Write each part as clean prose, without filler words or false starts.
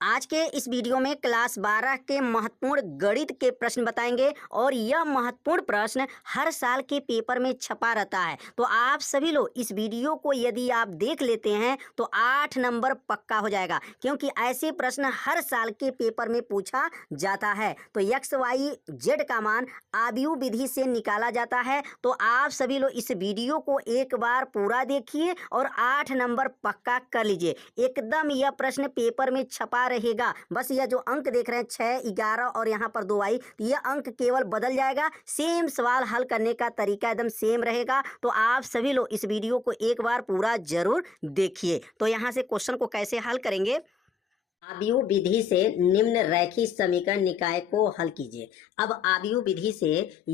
आज के इस वीडियो में क्लास 12 के महत्वपूर्ण गणित के प्रश्न बताएंगे और यह महत्वपूर्ण प्रश्न हर साल के पेपर में छपा रहता है। तो आप सभी लोग इस वीडियो को यदि आप देख लेते हैं तो 8 नंबर पक्का हो जाएगा, क्योंकि ऐसे प्रश्न हर साल के पेपर में पूछा जाता है। तो एक्स वाई जेड का मान आव्यूह विधि से निकाला जाता है। तो आप सभी लोग इस वीडियो को एक बार पूरा देखिए और 8 नंबर पक्का कर लीजिए। एकदम यह प्रश्न पेपर में छपा रहेगा। बस यह जो अंक देख रहे हैं 6, 11 और यहाँ पर 2 आई, यह अंक केवल बदल जाएगा। सेम सवाल हल करने का तरीका एकदम सेम रहेगा। तो आप सभी लोग इस वीडियो को एक बार पूरा जरूर देखिए। तो यहाँ से क्वेश्चन को कैसे हल करेंगे। आव्यूह विधि से निम्न रैखिक समीकरण निकाय को हल कीजिए। अब आव्यूह विधि से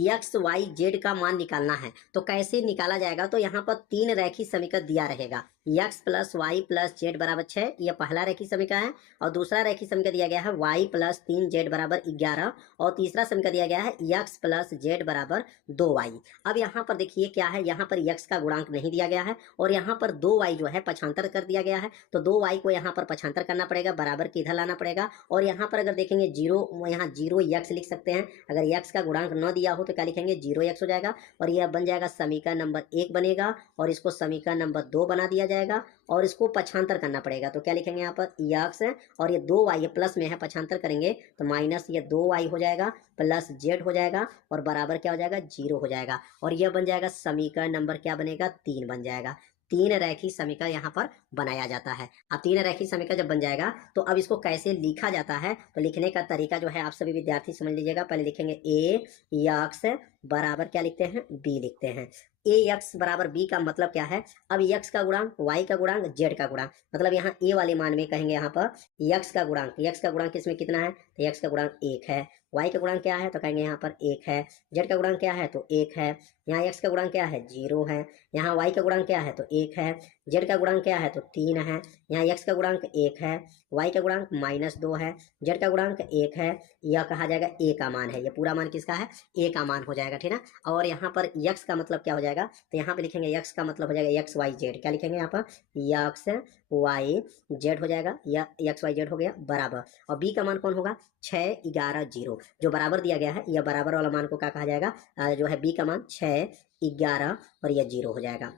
एक्स वाई जेड का मान निकालना है। तो कैसे निकाला जाएगा, तो यहाँ पर 3 रैखिक समीकरण दिया रहेगा। X plus y plus z बराबर 6, यह पहला रैखिक समीकरण है। और दूसरा रैखिक समीकरण दिया गया है वाई प्लस 3 जेड बराबर 11। और तीसरा समीकरण दिया गया है एक्स प्लस जेड बराबर 2 वाई। अब यहाँ पर देखिए क्या है, यहाँ पर एक्स का गुणांक नहीं दिया गया है और यहाँ पर 2 वाई जो है पक्षांतर कर दिया गया है। तो 2 वाई को यहाँ पर पक्षांतर करना पड़ेगा, बराबर के इधर लाना पड़ेगा। और यहाँ पर अगर देखेंगे जीरो, यहाँ 0x लिख सकते हैं। अगर x का गुणांक न दिया हो तो क्या लिखेंगे, 0x हो जाएगा। और यह बन जाएगा समीकरण नंबर 1 बनेगा और इसको समीकरण नंबर 2 बना दिया जाएगा और इसको पक्षांतर करना पड़ेगा। तो क्या लिखेंगे यहाँ पर x है और ये 2y प्लस में है, पक्षांतर करेंगे तो माइनस ये 2y हो जाएगा प्लस z हो जाएगा और बराबर क्या हो जाएगा, 0 हो जाएगा। और यह बन जाएगा समीकरण नंबर क्या बनेगा, 3 बन जाएगा। 3 रैखिक समीकरण यहाँ पर बनाया जाता है। अब 3 रैखिक समीकरण जब बन जाएगा तो अब इसको कैसे लिखा जाता है, तो लिखने का तरीका जो है आप सभी विद्यार्थी समझ लीजिएगा। पहले लिखेंगे ए एक्स बराबर क्या लिखते हैं, बी लिखते हैं। ए एक्स बराबर बी का मतलब क्या है, अब एक्स का गुणांक, वाई का गुणांक, जेड का गुणांक, मतलब यहाँ ए वाले मान में कहेंगे यहाँ पर एक्स का गुणांक। एक्स का गुणांक इसमें कितना है, तो एक्स का गुणांक 1 है। वाई का गुणांक क्या है, तो कहेंगे यहाँ पर 1 है। जेड का गुणांक क्या है, तो 1 है। यहाँ एक्स का गुणांक क्या है, 0 है। यहाँ वाई का गुणांक क्या है, तो 1 है। जेड का गुणांक क्या है, तो 3 है। यहाँ एक्स का गुणांक 1 है, वाई का गुणांक -2 है, जेड का गुणांक 1 है। यह कहा जाएगा ए का मान है, यह पूरा मान किसका है, ए का मान हो जाएगा, ठीक है। और यहाँ पर एक्स का मतलब क्या हो जाएगा, तो यहाँ पे लिखेंगे एक्स का मतलब हो जाएगा एक्स वाई जेड। क्या लिखेंगे यहाँ पर, एक्स वाई जेड हो जाएगा, या एक्स वाई जेड हो गया बराबर। और बी का मान कौन होगा, 6, 11, 0, जो बराबर दिया गया है। यह बराबर वाला मान को क्या कहा जाएगा, जो है बी का मान 6, 11 और यह 0 हो जाएगा।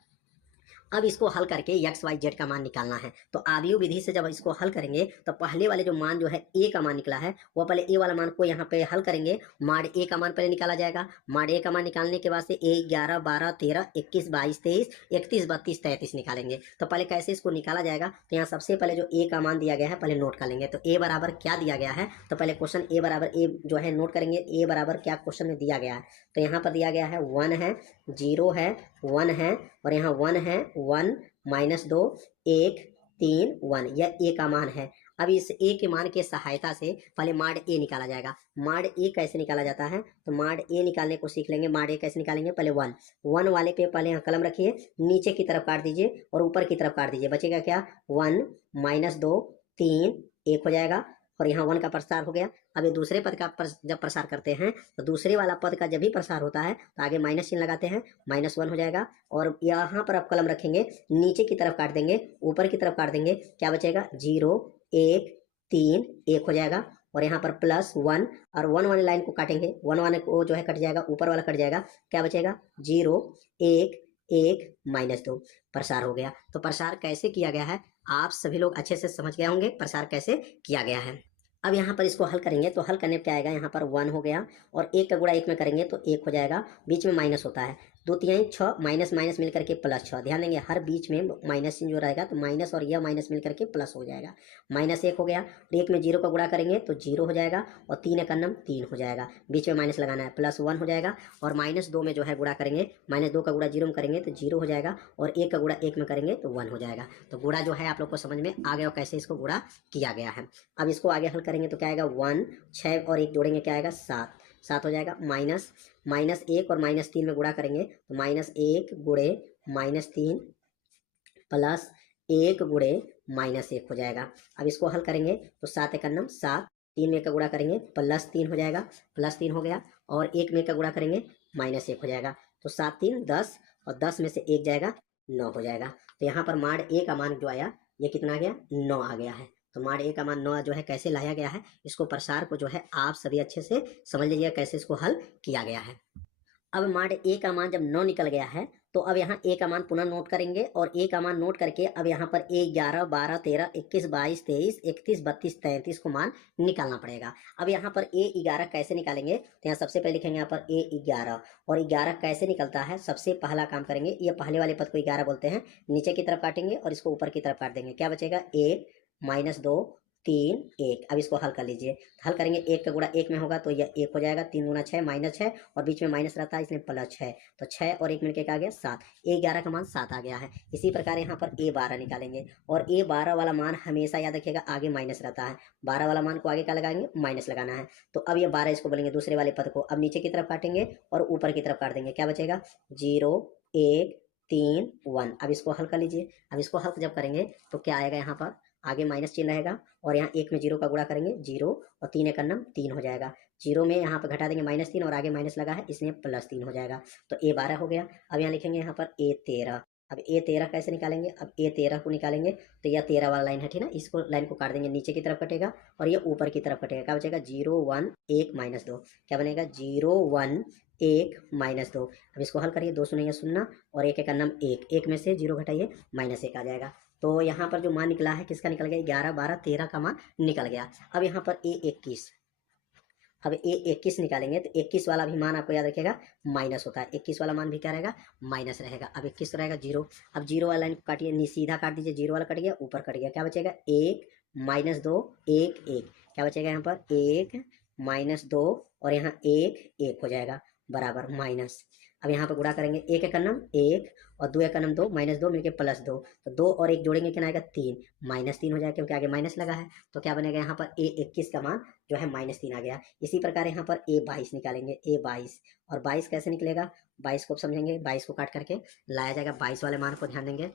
अब इसको हल करके एक्स वाई जेड का मान निकालना है। तो आव्यूह विधि से जब इसको हल करेंगे तो पहले वाले जो मान जो है ए का मान निकला है, वो पहले ए वाला मान को यहाँ पे हल करेंगे। माड ए का मान पहले निकाला जाएगा। माड ए का मान निकालने के बाद से ए 11, 12, 13, 21, 22, 23, 31, 32, 33 निकालेंगे। तो पहले कैसे इसको निकाला जाएगा, तो यहाँ सबसे पहले जो ए का मान दिया गया है पहले नोट कर लेंगे। तो ए बराबर क्या दिया गया है, तो पहले क्वेश्चन ए बराबर ए जो है नोट करेंगे। ए बराबर क्या क्वेश्चन में दिया गया है, तो यहाँ पर दिया गया है 1 है, 0 है, 1 है और यहाँ 1 है, 1 -2, 1, 3, 1, यह ए का मान है। अब इस ए के मान के सहायता से पहले माड ए निकाला जाएगा। माड ए कैसे निकाला जाता है, तो माड ए निकालने को सीख लेंगे। माड ए कैसे निकालेंगे, पहले 1 वाले पे पहले यहाँ कलम रखिए, नीचे की तरफ काट दीजिए और ऊपर की तरफ काट दीजिए। बचेगा क्या, 1 -2, 3, 1 हो जाएगा और यहाँ 1 का प्रसार हो गया। अब ये दूसरे पद का जब प्रसार करते हैं तो दूसरे वाला पद का जब भी प्रसार होता है तो आगे माइनस चिन्ह लगाते हैं, -1 हो जाएगा। और यहाँ पर आप कलम रखेंगे, नीचे की तरफ काट देंगे, ऊपर की तरफ काट देंगे, क्या बचेगा, 0, 1, 3, 1 हो जाएगा। और यहाँ पर +1 और 1 वाली लाइन को काटेंगे, 1 वाले को जो है कट जाएगा, ऊपर वाला कट जाएगा, क्या बचेगा, 0, 1, 1, -2, प्रसार हो गया। तो प्रसार कैसे किया गया है आप सभी लोग अच्छे से समझ गए होंगे, प्रसार कैसे किया गया है। अब यहाँ पर इसको हल करेंगे तो हल करने पे क्या आएगा, यहाँ पर 1 हो गया और 1 का गुणा 1 में करेंगे तो 1 हो जाएगा। बीच में माइनस होता है, 2 तिहाई 6, माइनस माइनस मिल करके +6। ध्यान देंगे हर बीच में माइनस चिन्ह जो रहेगा तो माइनस और यह माइनस मिल करके प्लस हो जाएगा। -1 हो गया और 1 में 0 का गुणा करेंगे तो 0 हो जाएगा और 3 एक अन्नम 3 हो जाएगा। बीच में माइनस लगाना है, +1 हो जाएगा। और -2 में जो है गुणा करेंगे, -2 का गुणा 0 में करेंगे तो 0 हो जाएगा और 1 का गुणा 1 में करेंगे तो 1 हो जाएगा। तो गुणा जो है आप लोग को समझ में आ गया और कैसे इसको गुणा किया गया है। अब इसको आगे हल करेंगे तो क्या आएगा, 1, 6 और 1 जोड़ेंगे क्या आएगा, 7 हो जाएगा। -1 और -3 में गुणा करेंगे तो -1 गुणे -3 प्लस 1 गुणे -1 हो जाएगा। अब इसको हल करेंगे तो 7 एक अन्नम 7, 3 में का गुणा करेंगे +3 हो जाएगा, +3 हो गया और 1 में का गुणा करेंगे -1 हो जाएगा। तो 7 3 10 और 10 में से 1 जाएगा, 9 हो जाएगा। तो यहाँ पर माड ए का मान जो आया ये कितना आ गया, 9 आ गया है। तो माड ए का मान 9 जो है कैसे लाया गया है, इसको प्रसार को जो है आप सभी अच्छे से समझ लीजिएगा कैसे इसको हल किया गया है। अब माड ए का मान जब 9 निकल गया है तो अब यहाँ ए का मान पुनः नोट करेंगे और ए का मान नोट करके अब यहाँ पर ए 11 12 13 21 22 23 31 32 33 को मान निकालना पड़ेगा। अब यहाँ पर ए 11 कैसे निकालेंगे, तो यहाँ सबसे पहले लिखेंगे यहाँ पर ए 11 और 11 कैसे निकलता है, सबसे पहला काम करेंगे ये पहले वाले पद को 11 बोलते हैं, नीचे की तरफ काटेंगे और इसको ऊपर की तरफ काट देंगे, क्या बचेगा 1 माइनस 2 3 1। अब इसको हल कर लीजिए, हल करेंगे 1 का गुणा 1 में होगा तो यह 1 हो जाएगा, 3 गुना 6 माइनस 6 और बीच में माइनस रहता है इसलिए प्लस 6, तो 6 और 1 मिलके क्या आ गया 7। ए 11 का मान 7 आ गया है। इसी प्रकार यहाँ पर ए 12 निकालेंगे और ए 12 वाला मान हमेशा याद रखिएगा आगे माइनस रहता है, 12 वाला मान को आगे क्या लगाएंगे माइनस लगाना है। तो अब ये 12 इसको बोलेंगे दूसरे वाले पद को, अब नीचे की तरफ काटेंगे और ऊपर की तरफ काट देंगे, क्या बचेगा 0 1 3 1। अब इसको हल कर लीजिए, अब इसको हल जब करेंगे तो क्या आएगा, यहाँ पर आगे माइनस चिन्ह रहेगा और यहाँ 1 में 0 का गुणा करेंगे 0 और 3 एक अन्नम 3 हो जाएगा, 0 में यहाँ पर घटा देंगे -3 और आगे माइनस लगा है इसलिए +3 हो जाएगा, तो ए 12 हो गया। अब यहाँ लिखेंगे यहाँ पर ए 13। अब ए 13 कैसे निकालेंगे, अब ए 13 को निकालेंगे तो यह 13 वाला लाइन है ठीक ना, इसको लाइन को काट देंगे, नीचे की तरफ कटेगा और ये ऊपर की तरफ कटेगा, क्या बचेगा 0 1 1 -2, क्या बनेगा 0 1 1 -2। अब इसको हल करिए, 2 शून्य शून्य और 1 एक अन्नम 1, 1 में से 0 घटाइए -1 आ जाएगा। तो यहाँ पर जो मान निकला है किसका निकल गया, 11 12 13 का मान निकल गया। अब यहाँ पर ए 21, अब ए 21 निकालेंगे तो 21 वाला भी मान आपको याद रखिएगा माइनस होता है, 21 वाला मान भी क्या रहेगा माइनस रहेगा। अब 21 तो रहेगा 0, अब 0 वाला लाइन काटिए, सीधा काट दीजिए, 0 वाला कट गया ऊपर कट गया, क्या बचेगा 1 -2 1 1, क्या बचेगा यहाँ पर 1 -2 और यहाँ 1 1 हो जाएगा बराबर माइनस। अब यहाँ पर गुणा करेंगे, 1 एक अन्नम 1 और 2 एक अन्नम 2 -2 मिलके +2, तो 2 और 1 जोड़ेंगे कितना आएगा 3, -3 हो जाएगा क्योंकि आगे माइनस लगा है, तो क्या बनेगा यहाँ पर ए 21 का मान जो है -3 आ गया। इसी प्रकार यहाँ पर ए 22 निकालेंगे, ए 22 और 22 कैसे निकलेगा, 22 को समझेंगे, 22 को काट करके लाया जाएगा 22 वाले मान को ध्यान देंगे।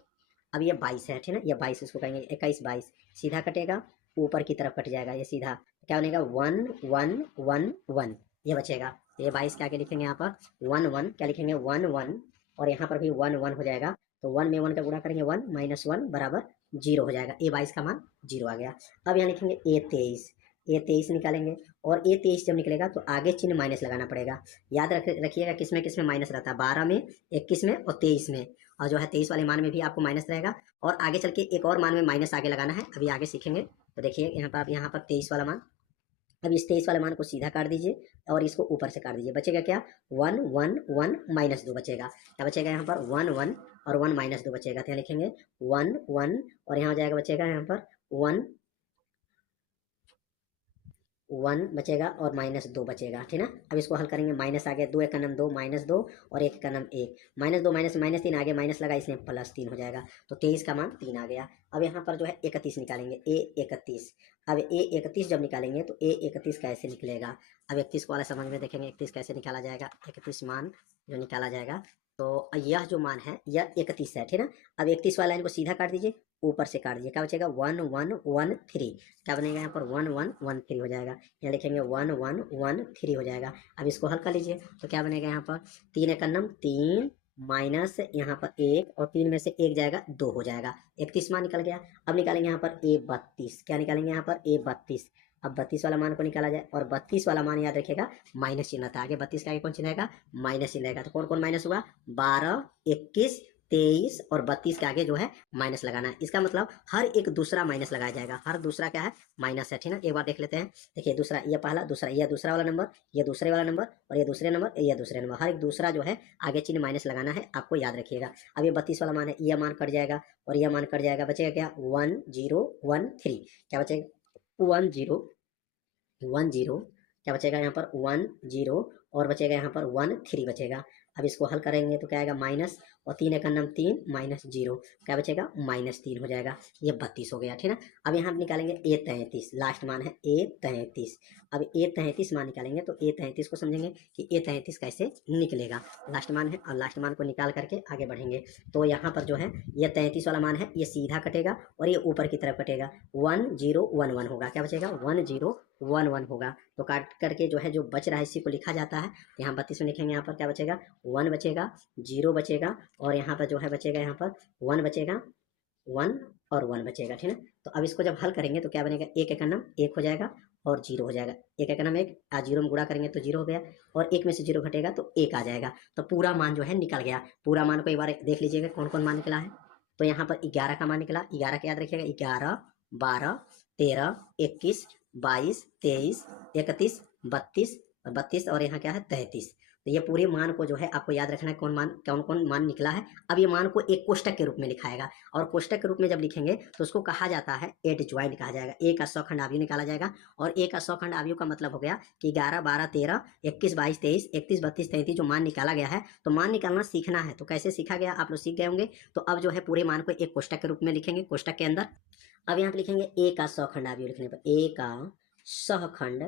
अब ये 22 है ठीक है, ये 22 इसको कहेंगे 21 22, सीधा कटेगा ऊपर की तरफ कट जाएगा, ये सीधा क्या बनेगा 1 1 1 1 ये बचेगा। तो ये 22 के आगे लिखेंगे यहाँ पर 1 1, क्या लिखेंगे 1 1 और यहाँ पर भी 1 1 हो जाएगा, तो 1 में 1 का गुणा करेंगे 1 -1 बराबर 0 हो जाएगा, ए 22 का मान 0 आ गया। अब यहाँ लिखेंगे ए 23, ए 23 निकालेंगे और ए 23 जब निकलेगा तो आगे चिन्ह माइनस लगाना पड़ेगा, याद रखिएगा किसमें माइनस रहता है, 12 में 21 में और 23 में, और जो है 23 वाले मान में भी आपको माइनस रहेगा और आगे चल के एक और मान में माइनस आगे लगाना है, अभी आगे सीखेंगे। तो देखिए यहाँ पर आप यहाँ पर 23 वाला मान, अब इस 23 वाले मान को सीधा काट दीजिए और इसको ऊपर से काट दीजिए, बचेगा क्या 1 1 1 -2 बचेगा, क्या बचेगा यहाँ पर 1 1 और 1 -2 बचेगा, तो यहाँ लिखेंगे 1 1 और यहाँ हो जाएगा बचेगा यहाँ पर 1 1 बचेगा और -2 बचेगा ठीक ना। अब इसको हल करेंगे, माइनस आ गया 2 एक अन्नम 2 -2 और 1 एक अन्नम 1, -2 -3 आगे माइनस लगा इसलिए +3 हो जाएगा, तो 23 का मान 3 आ गया। अब यहाँ पर जो है 31 निकालेंगे, ए 31। अब ए 31 जब निकालेंगे तो ए 31 कैसे निकलेगा, अब 31 को वाला समझ में देखेंगे 31 कैसे निकाला जाएगा। 31 मान जो निकाला जाएगा तो यह जो मान है यह 31 है ठीक ना। अब 31 वाला लाइन को सीधा काट दीजिए, ऊपर से काट दीजिए, क्या बचेगा 1 1 1 3, क्या बनेगा यहाँ पर 1 1 1 3 हो जाएगा, यहाँ लिखेंगे 1 1 1 3 हो जाएगा। अब इसको हल कर लीजिए तो क्या बनेगा यहाँ पर 3 एक अन्नम 3 माइनस यहाँ पर 1 और 3 में से 1 जाएगा 2 हो जाएगा, 31 मान निकल गया। अब निकालेंगे यहाँ पर ए 32, क्या निकालेंगे यहाँ पर ए 32। अब 32 वाला मान को निकाला जाए और 32 वाला मान याद रखिएगा माइनस चिन्ह था, आगे 32 के आगे कौन चिन्ह आएगा माइनस चिन्ह रहेगा, तो कौन कौन माइनस हुआ 12 21 23 और 32 के आगे जो है माइनस लगाना है। इसका मतलब हर एक दूसरा माइनस लगाया जाएगा, हर दूसरा क्या है माइनस है ठीक ना। एक बार देख लेते हैं, देखिए दूसरा ये पहला, दूसरा ये दूसरा वाला नंबर, ये दूसरे वाला नंबर और ये दूसरे नंबर, ये दूसरे नंबर, हर एक दूसरा जो है आगे चिन्ह माइनस लगाना है, आपको याद रखिएगा। अब ये 32 वाला मान है, यह मान कट जाएगा और यह मान कट जाएगा, बचेगा क्या 1 0 1 3, क्या बचेगा 1 0 1 0, क्या बचेगा यहाँ पर 1 0 और बचेगा यहाँ पर 1 3 बचेगा। अब इसको हल करेंगे तो क्या आएगा माइनस और 3 एक अन्नम 3 -0, क्या बचेगा -3 हो जाएगा, ये 32 हो गया ठीक ना। अब यहाँ निकालेंगे ए 33, लास्ट मान है ए 33। अब ए 33 मान निकालेंगे तो ए 33 को समझेंगे कि ए 33 कैसे निकलेगा, लास्ट मान है और लास्ट मान को निकाल करके आगे बढ़ेंगे। तो यहाँ पर जो है ये 33 वाला मान है, ये सीधा कटेगा और ये ऊपर की तरफ कटेगा, 1 0 1 1 होगा, क्या बचेगा 1 0 1 1 होगा। तो काट करके जो है जो बच रहा है इसी को लिखा जाता है, यहाँ 32 में लिखेंगे, यहाँ पर क्या बचेगा 1 बचेगा 0 बचेगा और यहाँ पर जो है बचेगा यहाँ पर 1 बचेगा 1 और 1 बचेगा ठीक है। तो अब इसको जब हल करेंगे तो क्या बनेगा, एक एक नाम एक हो जाएगा और जीरो हो जाएगा, एक एक नाम एक, आज जीरो में गुणा करेंगे तो जीरो हो गया और एक में से जीरो घटेगा तो एक आ जाएगा। तो पूरा मान जो है निकल गया। पूरा मान को एक बार देख लीजिएगा कौन कौन मान निकला है। तो यहाँ पर 11 का मान निकला, 11 का याद रखिएगा, 11, 12, 13, 21, 22, 23, 31, 32 और 32 और यहाँ क्या है 33। तो ये पूरे मान को जो है आपको याद रखना है कौन कौन मान निकला है। अब ये मान को एक कोष्टक के रूप में लिखाएगा और कोष्टक के रूप में जब लिखेंगे तो उसको कहा जाता है एडज्वाइंट कहा जाएगा। ए का सौखंड अवयव निकाला जाएगा और ए का सौखंड अवयव का मतलब हो गया कि 11, 12, 13, 21, 22, 23, 31, 32, 33 जो मान निकाला गया है। तो मान निकालना सीखना है। तो कैसे सीखा गया आप लोग सीख गए होंगे। तो अब जो है पूरे मान को एक कोष्टक के रूप में लिखेंगे कोष्टक के अंदर। अब यहाँ पे लिखेंगे ए का सौखंड अवयव लिखने पर, ए का सहखंड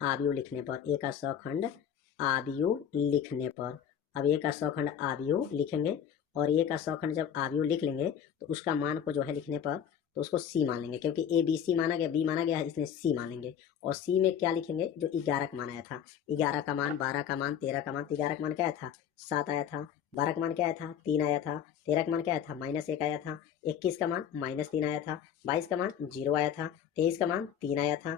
अवयव लिखने पर, ए का सौखंड अवयव लिखने पर, अब ए का सौखंड अवयव लिखेंगे और ए का सौखंड जब अवयव लिख लेंगे तो उसका मान को जो है लिखने पर तो उसको सी मान लेंगे, क्योंकि ए बी सी माना गया, बी माना गया है, इसलिए सी मान लेंगे। और सी में क्या लिखेंगे, जो 11 का मान आया था, 11 का मान, 12 का मान, 13 का मान। 11 का मान क्या आया था 7 आया था, 12 का मान क्या आया था 3 आया था, 13 का मान क्या आया था -1 आया था, 21 का मान -3 आया था, 22 का मान 0 आया था, 23 का मान 3 आया था,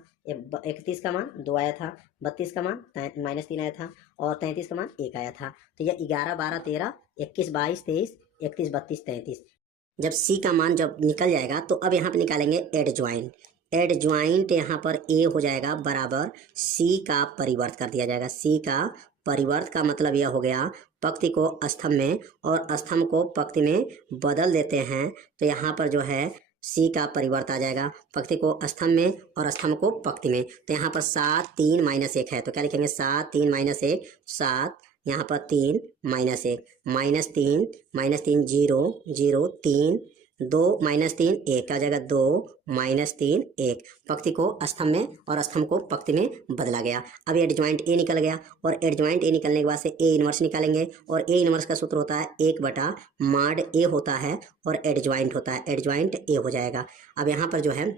31 का मान 2 आया था, 32 का मान -3 आया था और 33 का मान 1 आया था। तो यह 11, 12, 13, 21, 22, 23, 31, 32, 33 जब सी का मान जब निकल जाएगा तो अब यहाँ पे निकालेंगे एडज्वाइंट। एडज्वाइंट यहाँ पर ए हो जाएगा बराबर सी का परिवर्त कर दिया जाएगा। सी का परिवर्त का मतलब यह हो गया पंक्ति को स्तंभ में और स्तंभ को पंक्ति में बदल देते हैं। तो यहाँ पर जो है सी का परिवर्त आ जाएगा, पंक्ति को स्तंभ में और स्तंभ को पंक्ति में। तो यहाँ पर 7, 3, -1 है तो क्या लिखेंगे 7, 3, -1, 7, यहाँ पर 3, -1, -3, -3, 0, 0, 3, 2, -3, 1 का जगह 2, -3, 1। पंक्ति को स्तंभ में और स्तंभ को पंक्ति में बदला गया। अब एडज्वाइंट ए निकल गया और एडज्वाइंट ए निकलने के बाद से ए इनवर्स निकालेंगे और ए इनवर्स का सूत्र होता है 1/mod ए होता है और एडज्वाइंट होता है, एडज्वाइंट ए हो जाएगा। अब यहाँ पर जो है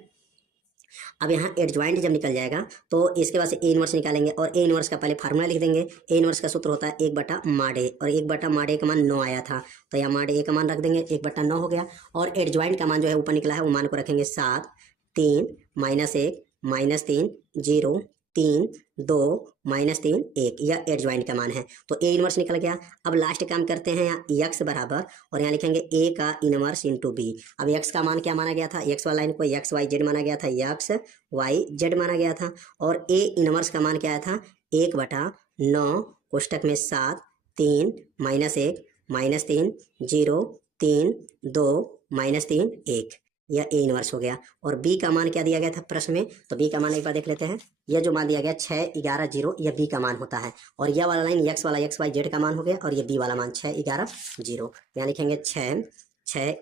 अब यहाँ एडज्वाइंट जब निकल जाएगा तो इसके बाद से ए इनवर्स निकालेंगे और ए इनवर्स का पहले फार्मूला लिख देंगे। ए इनवर्स का सूत्र होता है 1/mod ए और 1/mod ए का मान 9 आया था तो यहाँ mod ए का मान रख देंगे, 1/9 हो गया। और एडज्वाइंट का मान जो है ऊपर निकला है वो मान को रखेंगे 7, 3, -1, -3, 0, 3, 2, -3, 1 यह एडज्वाइंट का मान है। तो ए इनवर्स निकल गया। अब लास्ट काम करते हैं यहाँ x बराबर और यहाँ लिखेंगे a का इनवर्स इंटू बी। अब x का मान क्या माना गया था, x वाला लाइन को x y z माना गया था, x y z माना गया था और a इनवर्स का मान क्या आया था 1/9 कोष्टक में 7, 3, -1, -3, 0, 3, 2, -3, 1 यह ए इनवर्स हो गया। और बी का मान क्या दिया गया था प्रश्न में, तो बी का मान एक बार देख लेते हैं। यह जो मान दिया गया 6, 11, 0 यह बी का मान होता है और यह वाला लाइन x वाला x y z का मान हो गया और ये बी वाला मान 6, 11, 0। यहाँ लिखेंगे 6,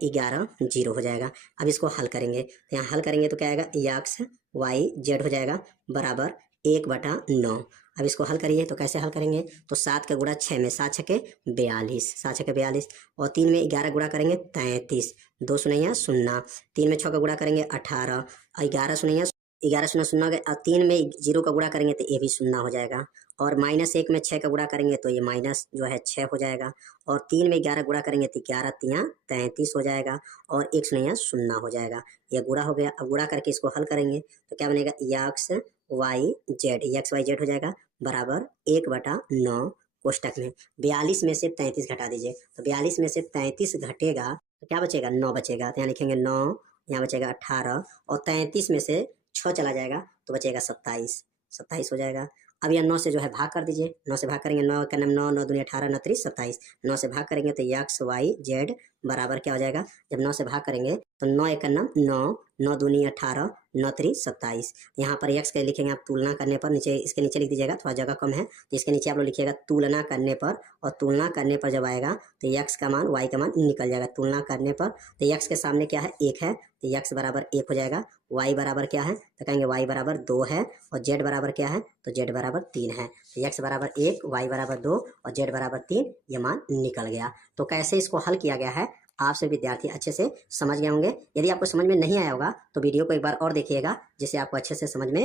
11, 0 हो जाएगा। अब इसको हल करेंगे तो यहाँ हल करेंगे तो क्या आएगा x y z हो जाएगा बराबर 1/9। अब इसको हल करिए तो कैसे हल करेंगे, तो 7 का गुणा 6 में 7 छके 42, 7 छके 42 और 3 में 11 गुणा करेंगे 33, 2 शून्य 0, 3 में 6 का गुणा करेंगे 18 और 11 शून्य 11 शून्य 0 हो गए और 3 में 0 का गुणा करेंगे तो ये भी 0 हो जाएगा और -1 में 6 का गुणा करेंगे तो ये माइनस जो है 6 हो जाएगा और 3 में 11 गुणा करेंगे तो 11 3 33 हो जाएगा और 1 शून्य 0 हो जाएगा। यह गुणा हो गया। अब गुणा करके इसको हल करेंगे तो क्या बनेगा x y z हो जाएगा बराबर 1/9 कोष्टक में 42 में से 33 घटा दीजिए तो 42 में से 33 घटेगा तो क्या बचेगा 9 बचेगा। तो यहाँ लिखेंगे 9, यहाँ बचेगा 18 और 33 में से 6 चला जाएगा तो बचेगा 27 हो जाएगा। अब यह 9 से जो है भाग कर दीजिए, 9 से भाग करेंगे 9 का नाम 9, 9 दूनी 18, 9 3 27, 9 से भाग करेंगे तो x y z बराबर क्या हो जाएगा, जब 9 से भाग करेंगे तो 9 एक का नाम 9, 9 दूनी 18, 9 3 27। यहाँ पर x के लिखेंगे आप तुलना करने पर, नीचे इसके नीचे लिख दीजिएगा, थोड़ा जगह कम है तो इसके नीचे आप लोग लिखिएगा तुलना करने पर, और तुलना करने पर जब आएगा तो x का मान y का मान निकल जाएगा। तुलना करने पर तो x के सामने क्या है 1 है तो x बराबर 1 हो जाएगा, y बराबर क्या है तो कहेंगे y बराबर 2 है और z बराबर क्या है तो z बराबर 3 है। तो x बराबर 1, y बराबर 2 और z बराबर 3 ये मान निकल गया। तो कैसे इसको हल किया गया है आप सभी विद्यार्थी अच्छे से समझ गए होंगे। यदि आपको समझ में नहीं आया होगा तो वीडियो को एक बार और देखिएगा जिससे आपको अच्छे से समझ में